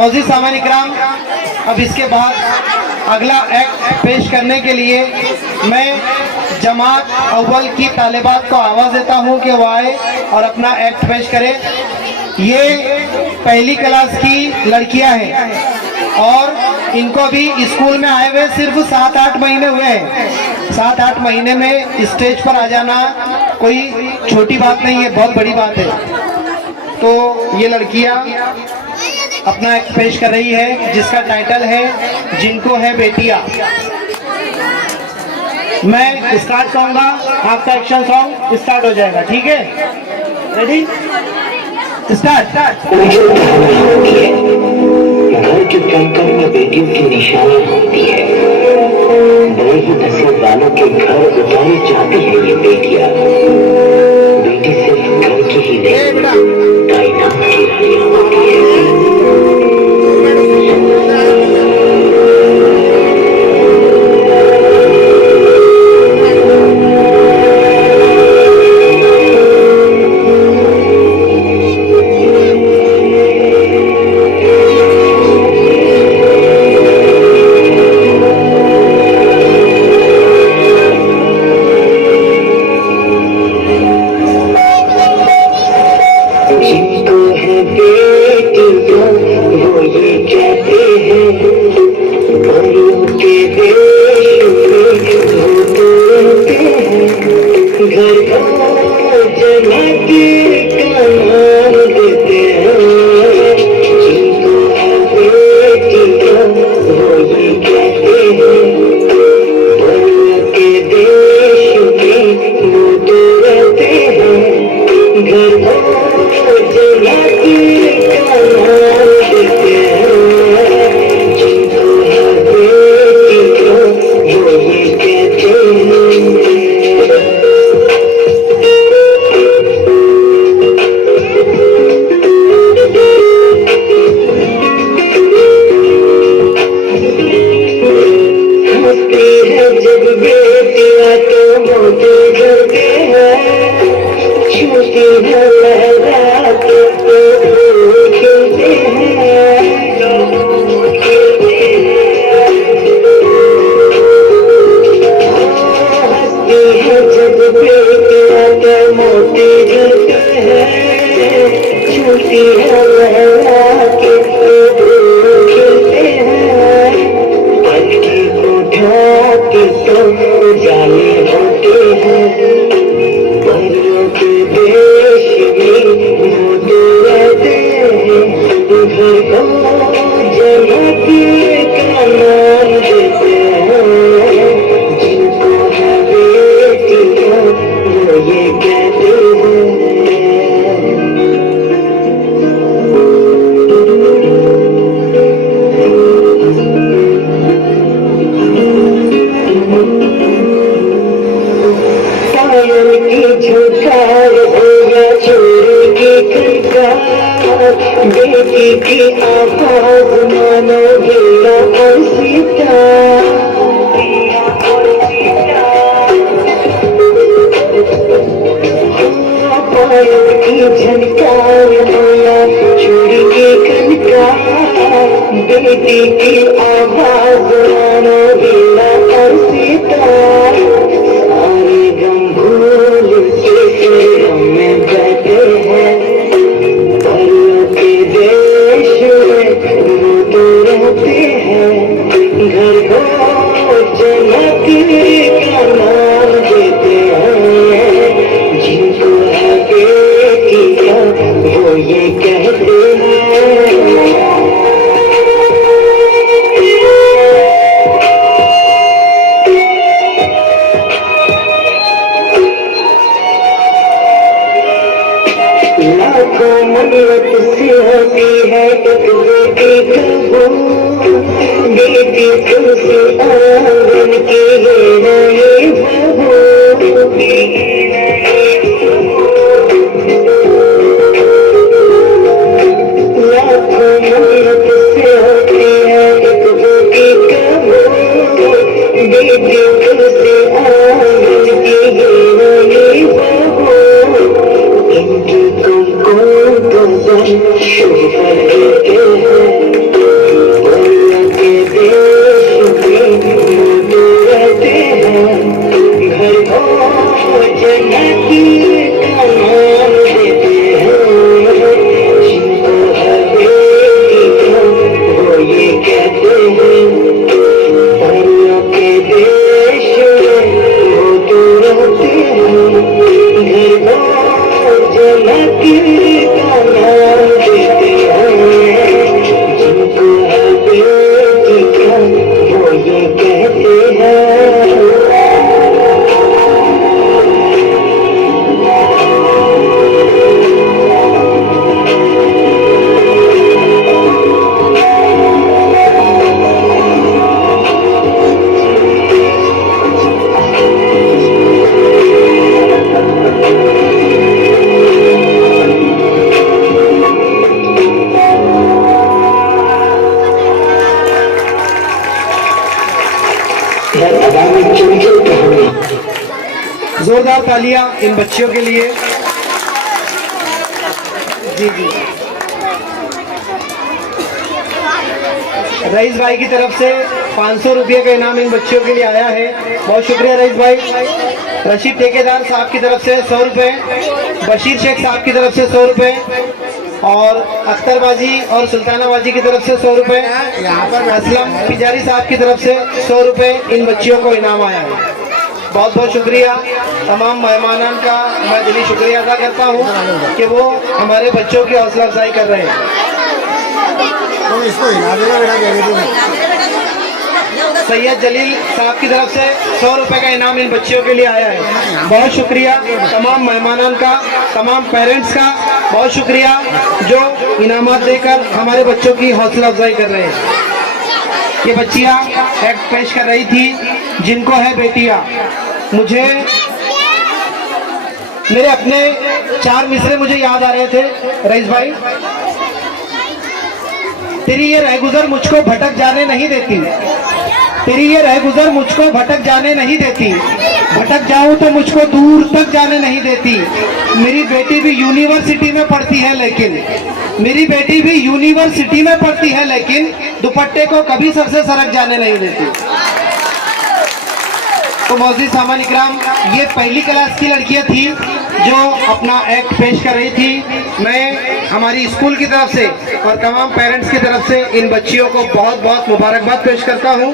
मौजूद सामान्य इकराम, अब इसके बाद अगला एक्ट पेश करने के लिए मैं जमात अव्वल की तालिबात को आवाज़ देता हूं कि वो आए और अपना एक्ट पेश करें। ये पहली क्लास की लड़कियां हैं और इनको भी स्कूल में आए हुए सिर्फ 7-8 महीने हुए हैं। 7-8 महीने में स्टेज पर आ जाना कोई छोटी बात नहीं है, बहुत बड़ी बात है। तो ये लड़कियां अपना एक्ट पेश कर रही है जिसका टाइटल है जिनको है बेटियां। मैं स्टार्ट करूंगा, आपका एक्शन सॉन्ग स्टार्ट हो जाएगा, ठीक है? Ready, start. घर के कंकर में बेटियों की निशानी होती है। बड़े ही नसीब वालों के घर उतारी जाती है ये बेटियां। बेटी सिर्फ घर की ही नहीं, कायनात की रानियां होती है। बेटी की आवाज मानो हीरा और सीता। पायल की झनकार माया चूड़ी की खनकार। बेटी की आवाज मानो हीरा और सीता। सारे गम भूल के गम में बैठे हैं। देश में वो तो रहते हैं। घर को जन्नती का नाम देते हैं। जिनको है बेटी का वो ये कहते हैं। लाखों मन्नत से होती है एक बेटी कबूल। बेटी तुमसे आंगन की ये नई बहू। लाखों मन्नत से होती है एक बेटी कबूल। बेटी तुमसे आंगन की ये नई बहू। इनकी तुमको शुभ देते हैं। तालियां इन बच्चियों के लिए। जी जी, रईस भाई की तरफ से 500 रुपये का इनाम इन बच्चियों के लिए आया है। बहुत शुक्रिया रईस भाई। रशीद ठेकेदार साहब की तरफ से 100 रुपये, बशीर शेख साहब की तरफ से 100 रुपये और अख्तरबाजी और सुल्तानाबाजी की तरफ से 100 रुपये, असलम पिजारी साहब की तरफ से 100 रुपये इन बच्चियों को इनाम आया है। बहुत बहुत शुक्रिया तमाम मेहमानान का। मैं दिली शुक्रिया अदा करता हूँ कि वो हमारे बच्चों की हौसला अफजाई कर रहे हैं। सैयद जलील साहब की तरफ से 100 रुपये का इनाम इन बच्चियों के लिए आया है। बहुत शुक्रिया तमाम मेहमानान का, तमाम पेरेंट्स का बहुत शुक्रिया जो इनामात देकर हमारे बच्चों की हौसला अफजाई कर रहे हैं। ये बच्चियाँ एक्ट पेश कर रही थी जिनको है बेटियाँ। मुझे मेरे अपने 4 मिसरे मुझे याद आ रहे थे। रईस भाई, तेरी ये रहगुजर मुझको भटक जाने नहीं देती, तेरी ये रहगुजर मुझको भटक जाने नहीं देती, भटक जाऊं तो मुझको दूर तक जाने नहीं देती। मेरी बेटी भी यूनिवर्सिटी में पढ़ती है लेकिन, मेरी बेटी भी यूनिवर्सिटी में पढ़ती है लेकिन दुपट्टे को कभी सर से सरक जाने नहीं देती। तो मौजूद सामान इकराम, ये पहली क्लास की लड़कियां थी जो अपना एक्ट पेश कर रही थी। मैं हमारी स्कूल की तरफ से और तमाम पेरेंट्स की तरफ से इन बच्चियों को बहुत बहुत मुबारकबाद पेश करता हूं।